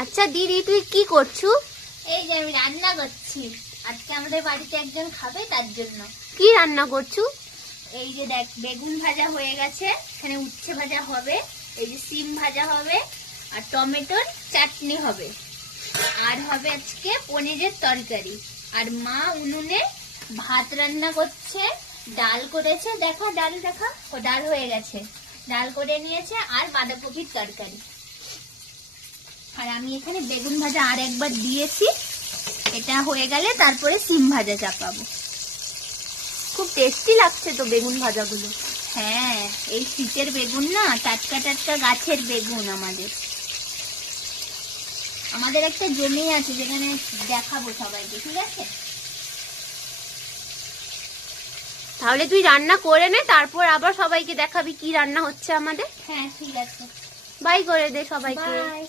আচ্ছা দিদি তুই কি করছু? এই যে আমি রান্না করছি, আজকে আমাদের বাড়িতে একজন খাবে তার জন্য। কি রান্না করছু? এই যে দেখ, বেগুন ভাজা হয়ে গেছে, এখানে উচ্ছে ভাজা হবে, এই যে সিম ভাজা হবে, আর টমেটোর চাটনি হবে, আর হবে আজকে পনিরের তরকারি। আর মা উনুনে ভাত রান্না করছে, ডাল করেছে, দেখা ডাল দেখা, ও ডাল হয়ে গেছে, ডাল করে নিয়েছে, আর বাঁধাকপির তরকারি। আর আমি এখানে বেগুন ভাজা আর একবার দিয়েছি, এটা হয়ে গেলে তারপরে সিম ভাজা চাপাবো। খুব টেস্টি লাগছে তো বেগুন ভাজাগুলো। হ্যাঁ, এই শীতের বেগুন না, টাটকা টাটকা গাছের বেগুন। আমাদের একটা জমি আছে যেখানে দেখাবো সবাইকে, ঠিক আছে? তাহলে তুই রান্না করে নে, তারপর আবার সবাইকে দেখাবি কি রান্না হচ্ছে আমাদের। হ্যাঁ ঠিক আছে, বাই করে দে সবাইকে। বাই।